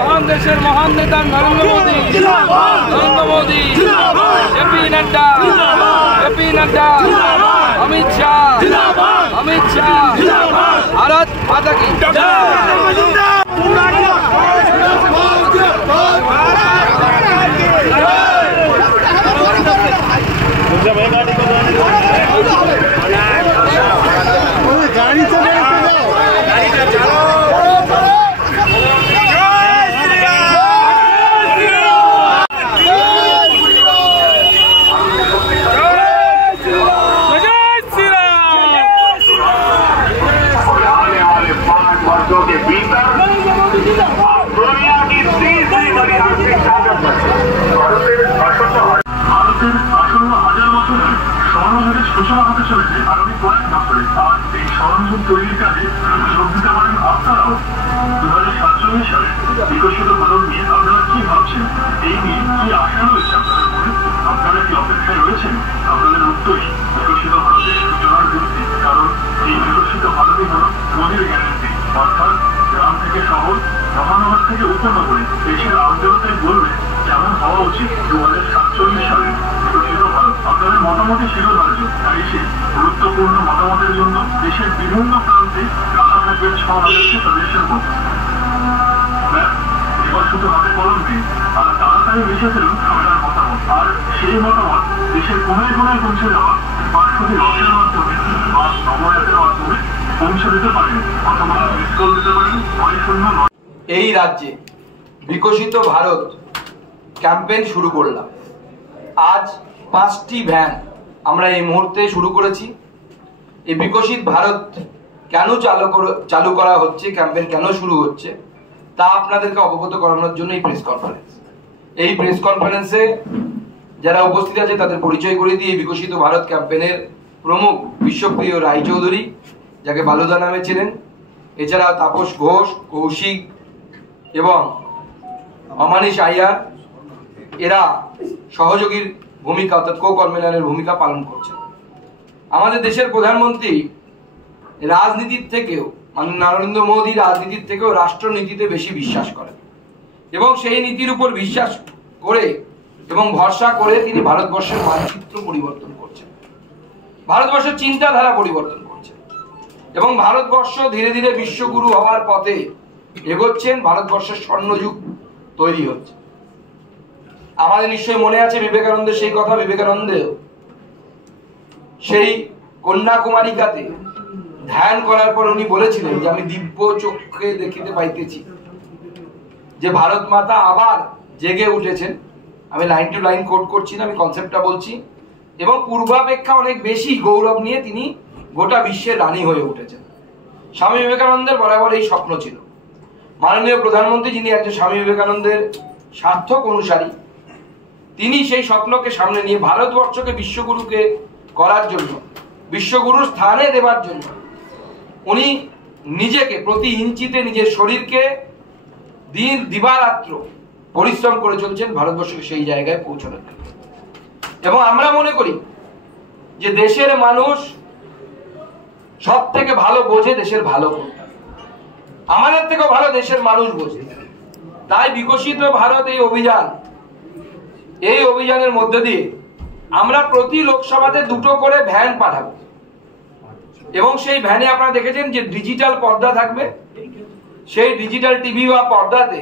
महान देशेर महान नेता नरेंद्र मोदी जेपी नड्डा अमित शाह भारत माता की বিকশিত ভারত নিয়ে আপনারা কি ভাবছেন, এই নিয়ে কি আশা রয়েছে আপনাদের মনে, আপনারা কি অপেক্ষায় রয়েছেন? আপনাদের উত্তরই বিকশিত ভারতের সূচনার ভিত্তি, কারণ এই বিকশিত ভারতই হল মোদির গ্যারান্টি। অর্থাৎ গ্রাম থেকে শহর, মহানগর থেকে উপনগরে দেশের আন্তর্জাতিক বলবে যেমন হওয়া উচিত 2047 সালে বিকশিত ভারত। আপনাদের মতামতই শিরোধার্য, তাই সেই গুরুত্বপূর্ণ মতামতের জন্য দেশের বিভিন্ন প্রান্তে রাখা থাকবে 6,000 সদস্যের মতো। এবার শুধু হাতে কলম দিন আর তাড়াতাড়ি মিশে ফেলুন আপনার মতামত, আর সেই মতামত দেশের কোনায় কোনায় পৌঁছে যাওয়া 500টি রকেটের মাধ্যমে বা নবয়াতের মাধ্যমে পৌঁছে দিতে পারেন, অথবা মিস কল দিতে পারেন 909। এই রাজ্যে বিকশিত ভারত ক্যাম্পেইন শুরু করলাম। আজ 5টি ভ্যান আমরা এই মুহূর্তে শুরু করেছি। এই বিকশিত ভারত কেন চালু করা হচ্ছে, ক্যাম্পেইন কেন শুরু হচ্ছে তা আপনাদেরকে অবগত করানোর জন্য এই প্রেস কনফারেন্স। এই প্রেস কনফারেন্সে যারা উপস্থিত আছে তাদের পরিচয় করে দিয়ে বিকশিত ভারত ক্যাম্পেইনের প্রমুখ বিশ্বপ্রিয় রায়চৌধুরী, যাকে বালুদা নামে ছিলেন, এছাড়া তাপস ঘোষ, কৌশিক এবং অমানিশ আইয়ার, এরা সহযোগীর ভূমিকা অর্থাৎ কো কনভেনারের ভূমিকা পালন করছেন। আমাদের দেশের প্রধানমন্ত্রী রাজনীতির থেকেও নরেন্দ্র মোদী রাজনীতির থেকেও রাষ্ট্রনীতিতে বেশি বিশ্বাস করেন এবং সেই নীতির উপর বিশ্বাস করে এবং ভরসা করে তিনি ভারতবর্ষের মানচিত্র পরিবর্তন করছেন, ভারতবর্ষের চিন্তাধারা পরিবর্তন করছেন এবং ভারতবর্ষ ধীরে ধীরে বিশ্বগুরু হওয়ার পথে এগোচ্ছেন। ভারতবর্ষের স্বর্ণযুগ তৈরি হচ্ছে। আমাদের নিশ্চয়ই মনে আছে বিবেকানন্দের সেই কথা। বিবেকানন্দ সেই কন্যাকুমারিকাতে ধ্যান করার পর উনি বলেছিলেন যে আমি দিব্য চক্ষে দেখিতে পাইতেছি যে ভারত মাতা আবার জেগে উঠেছেন। আমি লাইন টু লাইন কোট করছি না, আমি কনসেপ্টটা বলছি। এবং পূর্বাপেক্ষা অনেক বেশি গৌরব নিয়ে তিনি গোটা বিশ্বের রানী হয়ে উঠেছেন। স্বামী বিবেকানন্দের বরাবর এই স্বপ্ন ছিল। মাননীয় প্রধানমন্ত্রী, যিনি একজন স্বামী বিবেকানন্দের সার্থক অনুসারী, তিনি সেই স্বপ্নকে সামনে নিয়ে ভারতবর্ষকে বিশ্বগুরুকে করার জন্য, বিশ্বগুরুর স্থানে দেবার জন্য উনি নিজেকে প্রতি ইঞ্চিতে নিজের শরীরকে দিবারাত্র পরিশ্রম করে চলছেন ভারতবর্ষকে সেই জায়গায় পৌঁছানোর জন্য। এবং আমরা মনে করি যে দেশের মানুষ সব থেকে ভালো বোঝে দেশের ভালো কোনটা, আমাদের থেকেও ভালো দেশের মানুষ বোঝে। তাই বিকশিত ভারত এই অভিযানের মধ্যে দিয়ে আমরা প্রতি লোকসভাতে 2টো করে ভ্যান পাঠাবো এবং সেই ভ্যানে আপনারা দেখেছেন যে ডিজিটাল পর্দা থাকবে। সেই ডিজিটাল টিভি বা পর্দাতে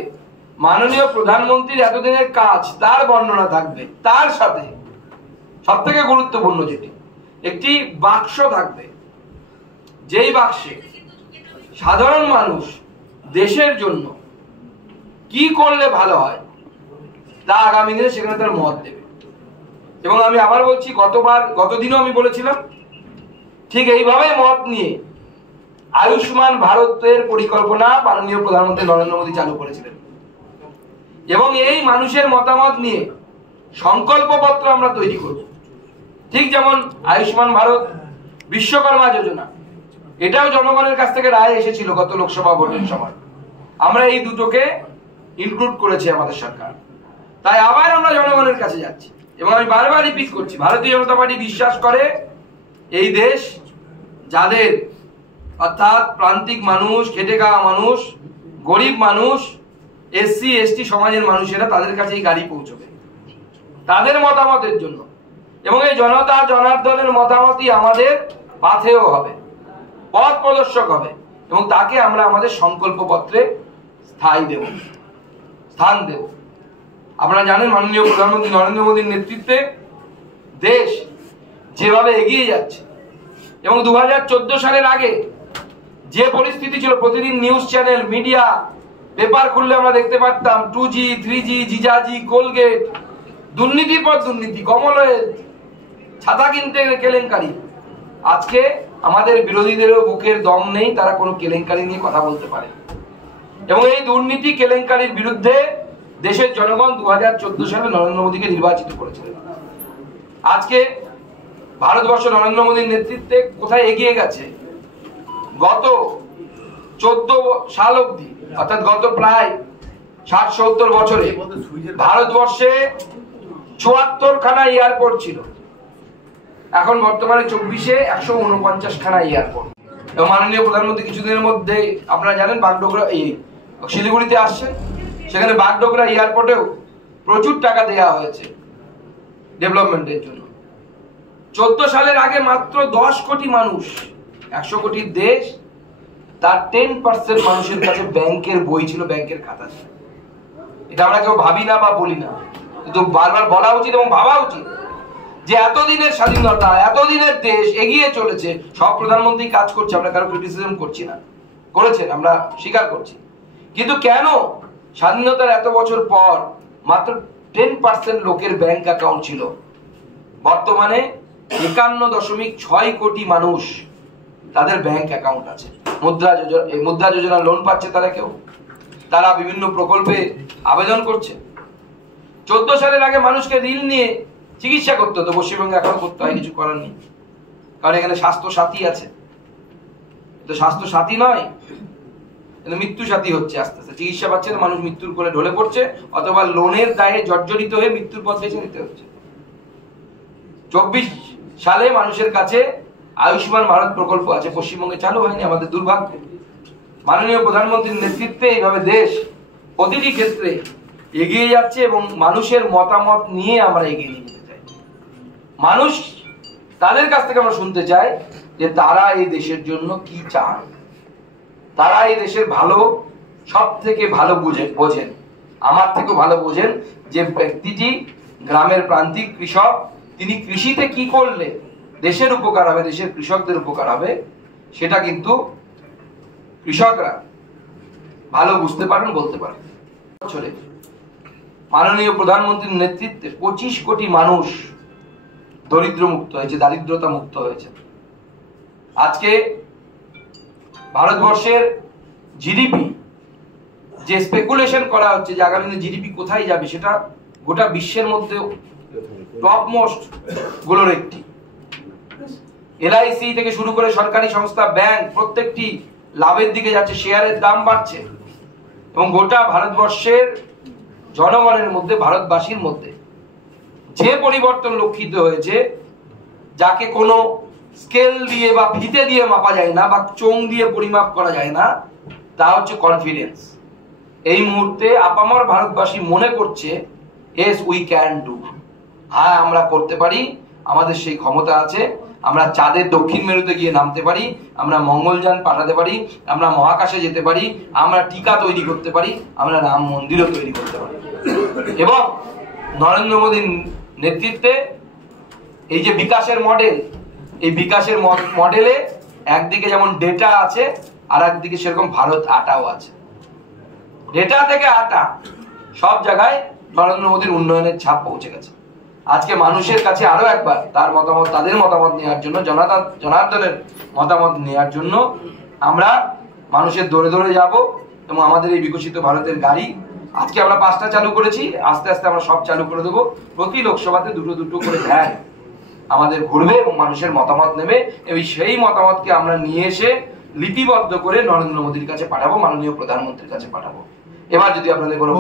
মাননীয় প্রধানমন্ত্রীর এতদিনের কাজ তার বর্ণনা থাকবে। তার সাথে সব থেকে গুরুত্বপূর্ণ যেটি, একটি বাক্স থাকবে যেই বাক্সে সাধারণ মানুষ দেশের জন্য কি করলে ভালো হয় তা আগামী দিনে সেখানে তার মত দেবে। এবং আমি আবার বলছি, গতদিনও আমি বলেছিলাম, ঠিক এইভাবে মত নিয়ে আয়ুষ্মান ভারতের পরিকল্পনা মাননীয় প্রধানমন্ত্রী নরেন্দ্র মোদী চালু করেছিলেন। এবং এই মানুষের মতামত নিয়ে সংকল্পপত্র আমরা তৈরি করব। ঠিক যেমন আয়ুষ্মান ভারত, বিশ্বকর্মা যোজনা, এটাও জনগণের কাছ থেকে রায় এসেছিল গত লোকসভা ভোটের সময়। আমরা এই দুটোকে ইনক্লুড করেছি আমাদের সরকার। তাই আবার আমরা জনগণের কাছে যাচ্ছি এবং আমি বারবার রিপিট করছি, ভারতীয় জনতা পার্টি বিশ্বাস করে এই দেশ যাদের অর্থাৎ প্রান্তিক মানুষ, খেটে খাওয়া মানুষ, গরিব মানুষ, এসসি এসটি সমাজের মানুষেরা, তাদের কাছে এই গাড়ি পৌঁছবে তাদের মতামতের জন্য। এবং এই জনতা জনার্দনের মতামতই আমাদের পাথেয় হবে, পথ প্রদর্শক হবে এবং তাকে আমরা আমাদের সংকল্পপত্রে স্থান দেব। আপনারা জানেন মাননীয় প্রধানমন্ত্রী নরেন্দ্র মোদীর নেতৃত্বে দেশ যেভাবে এগিয়ে যাচ্ছে এবং 2014 সালের আগে যে পরিস্থিতি ছিল, প্রতিদিন নিউজ চ্যানেল, মিডিয়া, পেপার খুললে আমরা দেখতে পারতাম 2G, 3G, জিজাজি, কোলগেট, দুর্নীতির পর দুর্নীতি, কমলয়ের ছাতা কিনতে কেলেঙ্কারি। আজকে আমাদের বিরোধীদেরও বুকের দম নেই, তারা কোনো কেলেঙ্কারি নিয়ে কথা বলতে পারে। এবং এই দুর্নীতি কেলেঙ্কারির বিরুদ্ধে দেশের জনগণ 2014 সালে নরেন্দ্র মোদীকে নির্বাচিত করেছিলেন। আজকে ভারতবর্ষ নরেন্দ্র মোদীর নেতৃত্বে কোথায় এগিয়ে গেছে? গত 14 সাল অবধি, অর্থাৎ গত প্রায় 60-70 বছরে ভারতবর্ষে 74 খানা এয়ারপোর্ট ছিল। এখন বর্তমানে 24-এ 149 খানা এয়ারপোর্ট। এবং মাননীয় প্রধানমন্ত্রী কিছুদিনের মধ্যে, আপনারা জানেন, বাগডোগরা শিলিগুড়িতে আসছেন, সেখানে বাগডোগরা এয়ারপোর্টেও প্রচুর টাকা দেওয়া হয়েছে ডেভেলপমেন্টের জন্য। 14 সালের আগে মাত্র 10 কোটি মানুষ, 100 কোটির দেশ, তার 10% মানুষের কাছে ব্যাংকের বই ছিল, ব্যাংকের খাতা ছিল। এটা আমরা কেউ ভাবি না বা বলি না, কিন্তু বারবার বলা উচিত এবং ভাবা উচিত যে এতদিনের স্বাধীনতা, এতদিনের দেশ এগিয়ে চলেছে। সব প্রধানমন্ত্রী কাজ করছে, আমরা কারো ক্রিটিসিজম করছি না, করেছেন, আমরা স্বীকার করছি। কিন্তু কেন স্বাধীনতার এত বছর পর মাত্র 10% লোকের ব্যাংক অ্যাকাউন্ট ছিল? বর্তমানে 51.6 কোটি মানুষ তাদের ব্যাংক অ্যাকাউন্ট আছে। মুদ্রা যোজনা লোন পাচ্ছে তারা বিভিন্ন প্রকল্পে আবেদন করছে। 14 সালের আগে মানুষকে ঋণ নিয়ে চিকিৎসা করতে হতো, পশ্চিমবঙ্গে এখনো করতে হয়, কিছু করার নেই, কারণ এখানে স্বাস্থ্য সাথী আছে। তো স্বাস্থ্য সাথী নয়, মৃত্যু সাথী হচ্ছে। আস্তে আস্তে চিকিৎসা পাচ্ছে না, মানুষ মৃত্যুর কোলে ঢলে পড়ছে, অথবা লোনের দায়ে জর্জরিত হয়ে মৃত্যুর পথ বেছে নিতে হচ্ছে। 24 সালে মানুষের কাছে আয়ুষ্মান ভারত প্রকল্প আছে, পশ্চিমবঙ্গে চালু হয়নি, আমাদের দুর্ভাগ্য। মাননীয় প্রধানমন্ত্রীর নেতৃত্বে এইভাবে দেশ প্রতিটি ক্ষেত্রে এগিয়ে যাচ্ছে এবং মানুষের মতামত নিয়ে আমরা এগিয়ে নিয়ে যেতে চাই। মানুষ, তাদের কাছ থেকে আমরা শুনতে চাই যে তারা এই দেশের জন্য কি চান, তারা এই দেশের ভালো সব থেকে ভালো বোঝেন, আমার থেকেও ভালো বোঝেন যে ব্যক্তিটি গ্রামের প্রান্তিক কৃষক, তিনি কৃষিতে কি করলে দেশের উপকার হবে, দেশের কৃষকদের উপকার হবে, সেটা কিন্তু কৃষকরা ভালো বুঝতে পারেন, বলতে পারেন। বছরে মাননীয় প্রধানমন্ত্রীর নেতৃত্বে 25 কোটি মানুষ দরিদ্র মুক্ত হয়েছে, দারিদ্রতা মুক্ত হয়েছে। আজকে ভারতবর্ষের জিডিপি, যে স্পেকুলেশন করা হচ্ছে যে আগামী দিনে জিডিপি কোথায় যাবে, সেটা গোটা বিশ্বের মধ্যে টপ মোস্ট গুলোর একটি। LIC থেকে শুরু করে সরকারি সংস্থা, ব্যাংক, প্রত্যেকটি লাভের দিকে যাচ্ছে, শেয়ারের দাম বাড়ছে এবং গোটা ভারতবর্ষের জনগণের মধ্যে, ভারতবাসীর মধ্যে যে পরিবর্তন লক্ষিত হয়েছে, যাকে কোনো স্কেল দিয়ে বা ফিতে দিয়ে মাপা যায় না বা চোং দিয়ে পরিমাপ করা যায় না, তা হচ্ছে কনফিডেন্স। এই মুহূর্তে আপামর ভারতবাসী মনে করছে yes we can do, হ্যাঁ আমরা করতে পারি, আমাদের সেই ক্ষমতা আছে, আমরা চাঁদের দক্ষিণ মেরুতে গিয়ে নামতে পারি, আমরা মঙ্গলযান পাঠাতে পারি, আমরা মহাকাশে যেতে পারি, আমরা টিকা তৈরি করতে পারি, আমরা রাম মন্দিরও তৈরি করতে পারি। এবং নরেন্দ্র মোদীর নেতৃত্বে এই যে বিকাশের মডেল, এই বিকাশের মডেলে একদিকে যেমন ডেটা আছে আর একদিকে সেরকম ভারত আটাও আছে। ডেটা থেকে আটা সব জায়গায় নরেন্দ্র মোদীর উন্নয়নের ছাপ পৌঁছে গেছে। আজকে মানুষের কাছে আরো একবার তার মতামত, তাদের মতামত নেওয়ার জন্য, জনার্দনের মতামত নেওয়ার জন্য আমরা মানুষের দৌড়ে দৌড়ে যাব এবং আমাদের এই বিকশিত ভারতের গাড়ি আজকে আমরা 5টা চালু করেছি, আস্তে আস্তে আমরা সব চালু করে দেবো। প্রতি লোকসভাতে দুটো করে ভ্যান আমাদের ঘুরবে এবং মানুষের মতামত নেবে এবং সেই মতামতকে আমরা নিয়ে এসে লিপিবদ্ধ করে নরেন্দ্র মোদীর কাছে পাঠাবো, মাননীয় প্রধানমন্ত্রীর কাছে পাঠাবো। এবার যদি আপনাদের কোনো